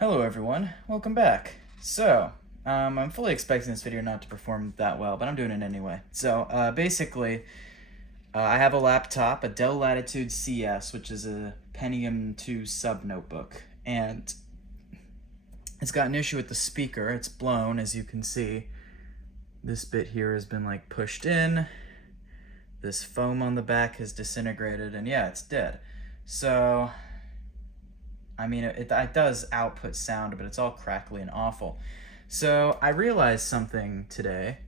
Hello everyone, welcome back. So, I'm fully expecting this video not to perform that well, but I'm doing it anyway. So, basically, I have a laptop, a Dell Latitude CS, which is a Pentium 2 sub-notebook, and it's got an issue with the speaker. It's blown, as you can see. This bit here has been, like, pushed in. This foam on the back has disintegrated, and yeah, it's dead. So, I mean, it does output sound, but it's all crackly and awful. So I realized something today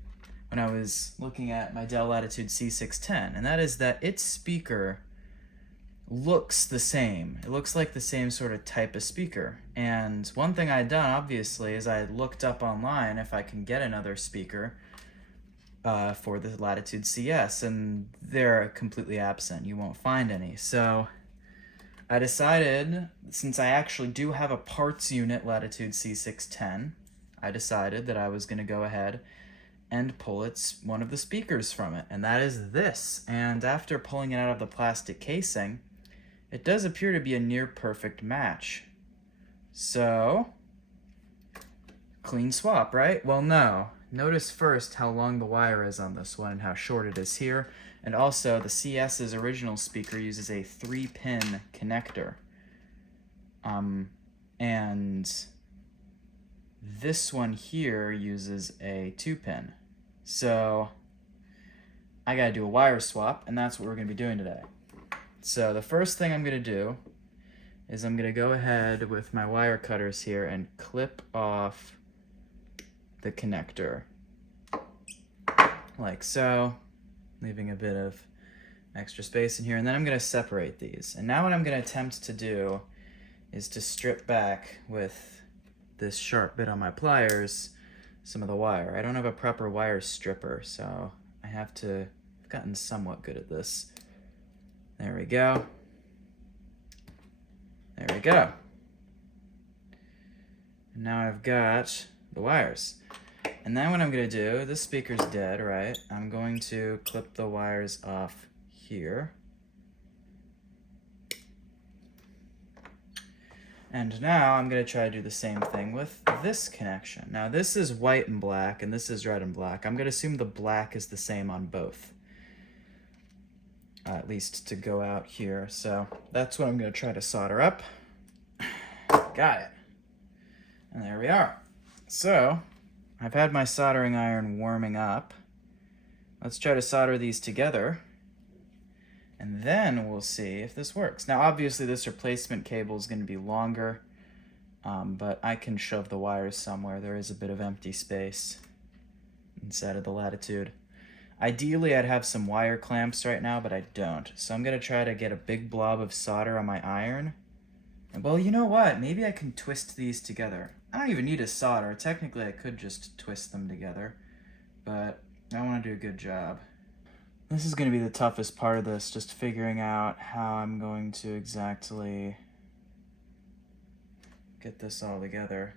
when I was looking at my Dell Latitude C610, and that is that its speaker looks the same. It looks like the same sort of type of speaker. And one thing I had done, obviously, is I had looked up online if I can get another speaker for the Latitude CS, and they're completely absent. You won't find any. So I decided, since I actually do have a parts unit Latitude C610, I decided that I was going to go ahead and pull one of the speakers from it, and that is this. And after pulling it out of the plastic casing, it does appear to be a near perfect match. So, clean swap, right? Well, no. Notice first how long the wire is on this one and how short it is here. And also, the CS's original speaker uses a 3-pin connector. And this one here uses a 2-pin. So, I gotta do a wire swap, and that's what we're gonna be doing today. So, the first thing I'm gonna do is I'm gonna go ahead with my wire cutters here and clip off the connector. Like so. Leaving a bit of extra space in here, and then I'm going to separate these. And now what I'm going to attempt to do is to strip back with this sharp bit on my pliers some of the wire. I don't have a proper wire stripper, so I've gotten somewhat good at this. There we go. There we go. And now I've got the wires. And then what I'm going to do, this speaker's dead, right? I'm going to clip the wires off here. And now I'm going to try to do the same thing with this connection. Now this is white and black, and this is red and black. I'm going to assume the black is the same on both. At least to go out here. So that's what I'm going to try to solder up. Got it. And there we are. So I've had my soldering iron warming up. Let's try to solder these together, and then we'll see if this works. Now, obviously, this replacement cable is going to be longer, but I can shove the wires somewhere. There is a bit of empty space inside of the Latitude. Ideally, I'd have some wire clamps right now, but I don't. So I'm going to try to get a big blob of solder on my iron. And, well, you know what? Maybe I can twist these together. I don't even need a solder. Technically, I could just twist them together, but I want to do a good job. This is going to be the toughest part of this, just figuring out how I'm going to exactly get this all together.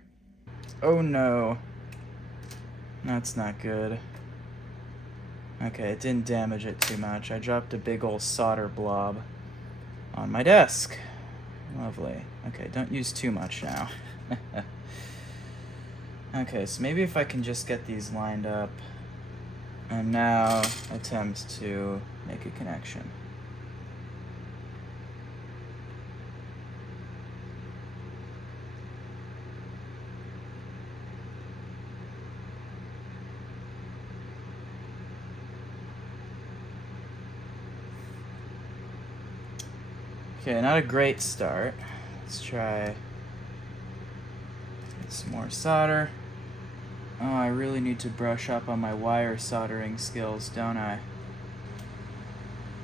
Oh no. That's not good. Okay, it didn't damage it too much. I dropped a big old solder blob on my desk. Lovely. Okay, don't use too much now. Okay, so maybe if I can just get these lined up and now attempt to make a connection. Okay, not a great start. Let's try some more solder. Oh, I really need to brush up on my wire soldering skills, don't I?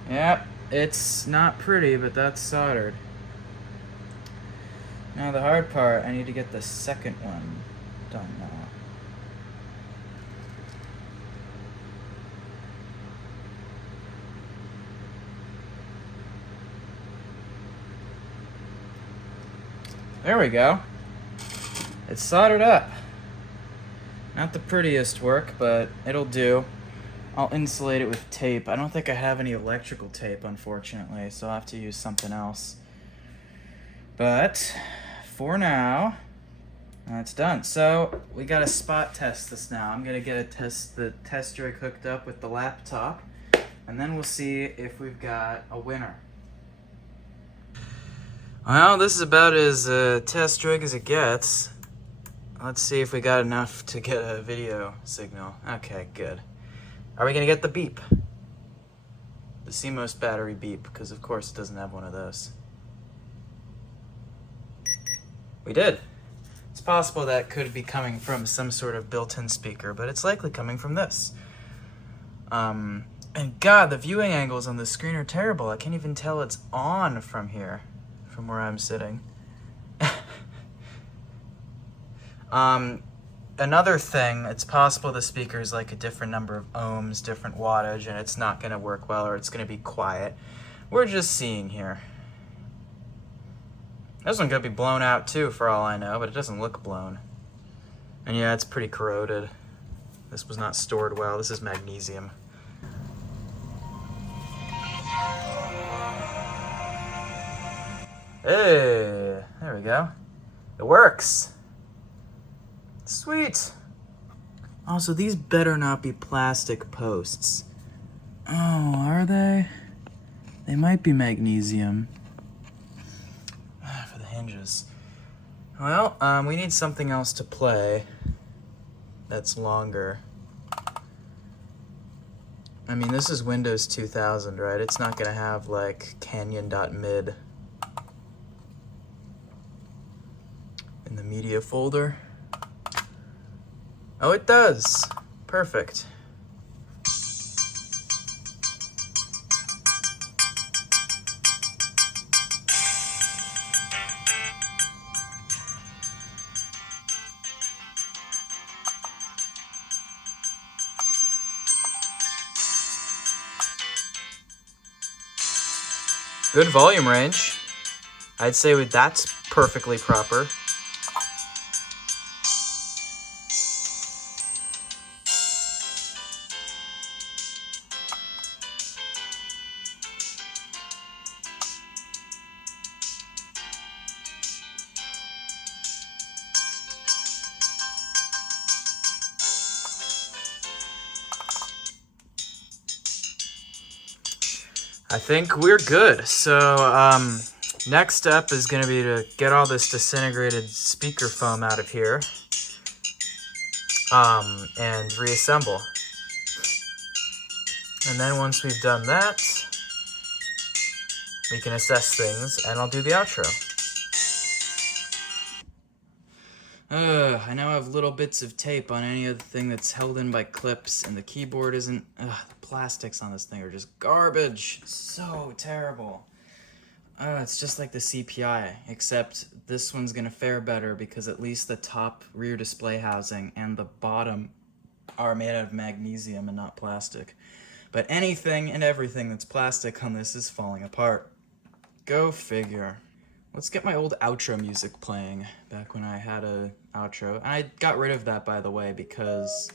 Yep, it's not pretty, but that's soldered. Now the hard part, I need to get the second one done now. There we go. It's soldered up. Not the prettiest work, but it'll do. I'll insulate it with tape. I don't think I have any electrical tape, unfortunately, so I'll have to use something else. But for now, That's done. So we got to spot test this now. I'm gonna get the test rig hooked up with the laptop, and then we'll see if we've got a winner. Well, this is about as test rig as it gets. Let's see if we got enough to get a video signal. Okay, good. Are we gonna get the beep? The CMOS battery beep, because of course it doesn't have one of those. We did. It's possible that could be coming from some sort of built-in speaker, but it's likely coming from this. And God, the viewing angles on the screen are terrible. I can't even tell it's on from here, from where I'm sitting. Another thing, it's possible the speaker is like a different number of ohms, different wattage, and it's not going to work well, or it's going to be quiet. We're just seeing here. This one could be blown out too, for all I know, but it doesn't look blown. And yeah, it's pretty corroded. This was not stored well. This is magnesium. Hey, there we go. It works. Sweet. Also, these better not be plastic posts. Oh, are they? They might be magnesium. For the hinges. Well, we need something else to play that's longer. I mean, this is Windows 2000, right? It's not gonna have, like, Canyon.mid in the media folder. Oh, it does. Perfect. Good volume range. I'd say that's perfectly proper. I think we're good. So next step is going to be to get all this disintegrated speaker foam out of here and reassemble. And then once we've done that, we can assess things, and I'll do the outro. I now have little bits of tape on any other thing that's held in by clips, and the keyboard isn't... the plastics on this thing are just garbage. So terrible. It's just like the CPI, except this one's gonna fare better because at least the top rear display housing and the bottom are made out of magnesium and not plastic. But anything and everything that's plastic on this is falling apart. Go figure. Let's get my old outro music playing, back when I had a outro. And I got rid of that, by the way, because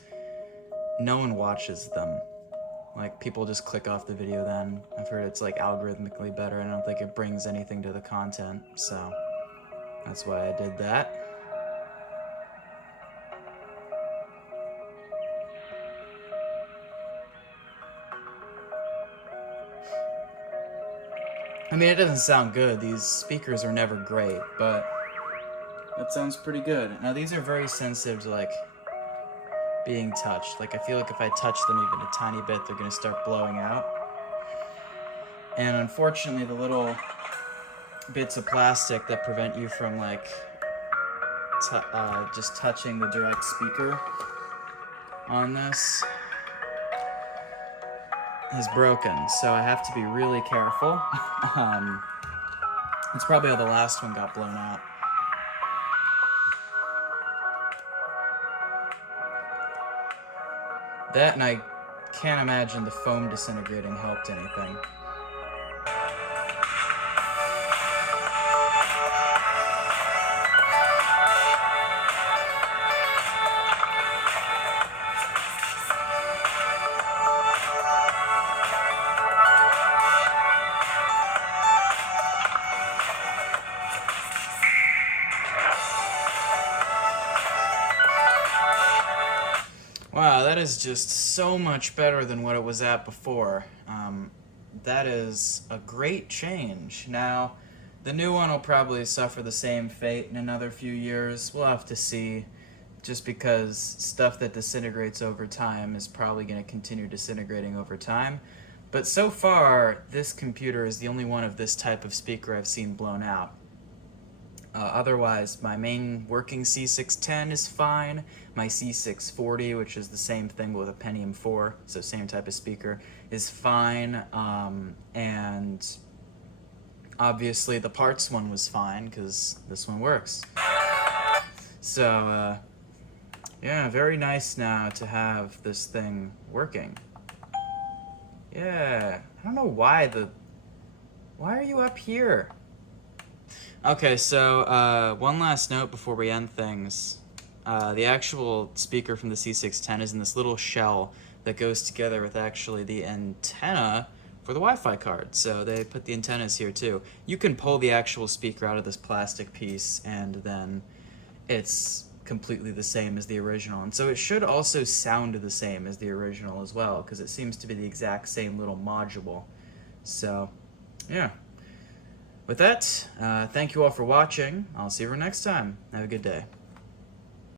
no one watches them. Like, people just click off the video then. I've heard it's, like, algorithmically better, and I don't think it brings anything to the content, so that's why I did that. I mean, it doesn't sound good. These speakers are never great, but that sounds pretty good. Now, these are very sensitive to, like, being touched. Like, I feel like if I touch them even a tiny bit, they're gonna start blowing out. And unfortunately, the little bits of plastic that prevent you from, like, just touching the direct speaker on this is broken, so I have to be really careful. It's probably how the last one got blown out. That, and I can't imagine the foam disintegrating helped anything. Wow, that is just so much better than what it was at before. That is a great change. Now, the new one will probably suffer the same fate in another few years. We'll have to see, just because stuff that disintegrates over time is probably going to continue disintegrating over time. But so far, this computer is the only one of this type of speaker I've seen blown out. Otherwise, my main working C610 is fine. My C640, which is the same thing with a Pentium 4, so same type of speaker, is fine. And obviously the parts one was fine because this one works. So, yeah, very nice now to have this thing working. Yeah, I don't know why why are you up here? Okay, so one last note before we end things. The actual speaker from the C610 is in this little shell that goes together with actually the antenna for the Wi-Fi card. So they put the antennas here too. You can pull the actual speaker out of this plastic piece and then it's completely the same as the original. And so it should also sound the same as the original as well, because it seems to be the exact same little module. So, yeah. With that, thank you all for watching. I'll see you next time. Have a good day.